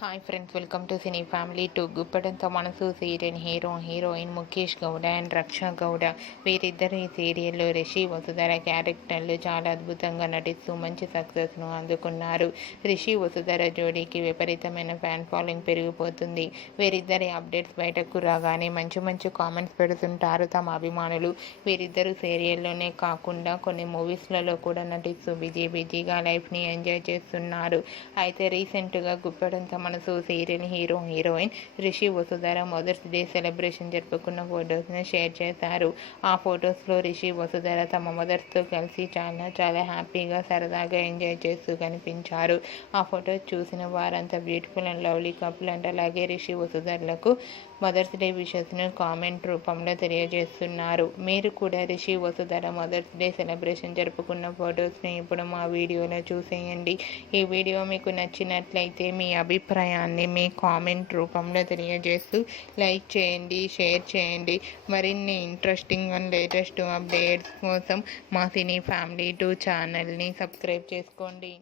Hi friends, welcome to cine family two. గుప్పడంతో మనసు serial heroine Mukesh Gowda and Raksha Gowda. వీరిద్దరు ఈ సీరియల్లో రిషి వసుధర క్యారెక్టర్లు చాలా అద్భుతంగా నటిస్తూ మంచి సక్సెస్ను అందుకున్నారు. రిషి వసుధర జోడీకి విపరీతమైన ఫ్యాన్ ఫాలోయింగ్ పెరిగిపోతుంది. వీరిద్దరి అప్డేట్స్ బయటకు రాగానే మంచి కామెంట్స్ పెడుతుంటారు తమ అభిమానులు. వీరిద్దరు సీరియల్లోనే కాకుండా కొన్ని మూవీస్లలో కూడా నటిస్తూ బిజీగా లైఫ్ని ఎంజాయ్ చేస్తున్నారు. అయితే రీసెంట్గా గుప్పడంతో మనసు serial heroine Rishi Vasudhara mother's day celebration జరుపుకున్న ఫొటోస్ను షేర్ చేశారు. ఆ ఫొటోస్లో రిషి వసుధర తమ మదర్స్తో కలిసి చాలా హ్యాపీగా సరదాగా ఎంజాయ్ చేస్తూ కనిపించారు. ఆ ఫొటోస్ చూసిన వారంతా beautiful and lovely couple and అలాగే రిషి వసుధరలకు మదర్స్ డే విషెస్ను కామెంట్ రూపంలో తెలియజేస్తున్నారు. మీరు కూడా Rishi Vasudhara mother's day celebration జరుపుకున్న ఫొటోస్ని ఇప్పుడు మా వీడియోలో చూసేయండి. ఈ వీడియో మీకు నచ్చినట్లయితే మీ అభిప్రాయాన్ని మీ కామెంట్ రూపంలో తెలియజేస్తూ లైక్ చేయండి, షేర్ చేయండి. మరిన్ని ఇంట్రెస్టింగ్ అండ్ లేటెస్ట్ అప్డేట్స్ కోసం మా సినీ ఫ్యామిలీ 2 ఛానల్ని సబ్స్క్రైబ్ చేసుకోండి.